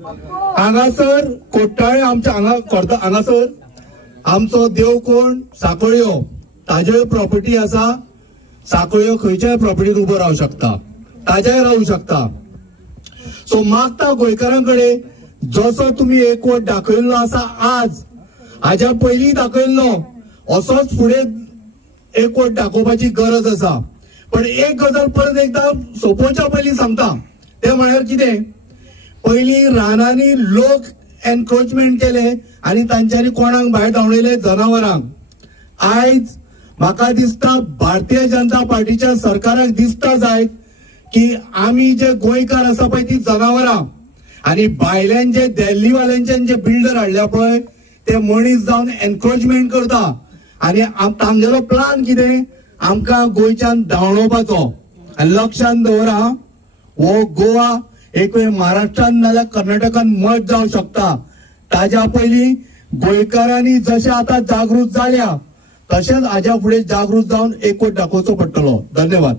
हांगासर कोट्टाळे आमच्या हांगासर आमचो देव कोण साखळ्यो ताज्यो प्रॉपर्टी आसा। साखळ्यो खंयच्याय प्रॉपर्टीत उबो रावू शकता, ताज्याय रावू शकता। सो मागता गोंयकारांकडे जसो तुम्ही एक वोट दाखयल्लो आसा आज, हाज्या पयलीं दाखयल्लो असोच फुडें एक वोट दाखोवपाची गरज आसा। पण एक गजाल परत एकदा सोंपोवच्या पयलीं सांगता, ते म्हळ्यार कितें, पयलीं रानांनी लोक एनक्रोचमेंट केले आनी तांच्यांनी कोणाक भायर धांवडयले, जनावरांक। आयज म्हाका दिसता भारतीय जनता पार्टीच्या सरकाराक दिसता जाय की आमी जे गोंयकार आसा पळय ती जनावरां आनी भायल्यांचे दिल्लीवाल्यांचे जे बिल्डर हाडल्या पळय ते मनीस जावन एनक्रोचमेंट करता आनी तांगेलो प्लान कितें, आमकां गोंयच्यान धांवडोवपाचो। आनी लक्षांत दवरा, हो गोवा एक वेळ महाराष्ट्रान नाल्यार कर्नाटकान मर्ज जावं शकता। ताज्या पयलीं गोंयकारांनी जशे आतां जागृत जाल्या तशेंच हाज्या फुडें जागृत जावन एक वोट दाखोवचो पडटलो। धन्यवाद।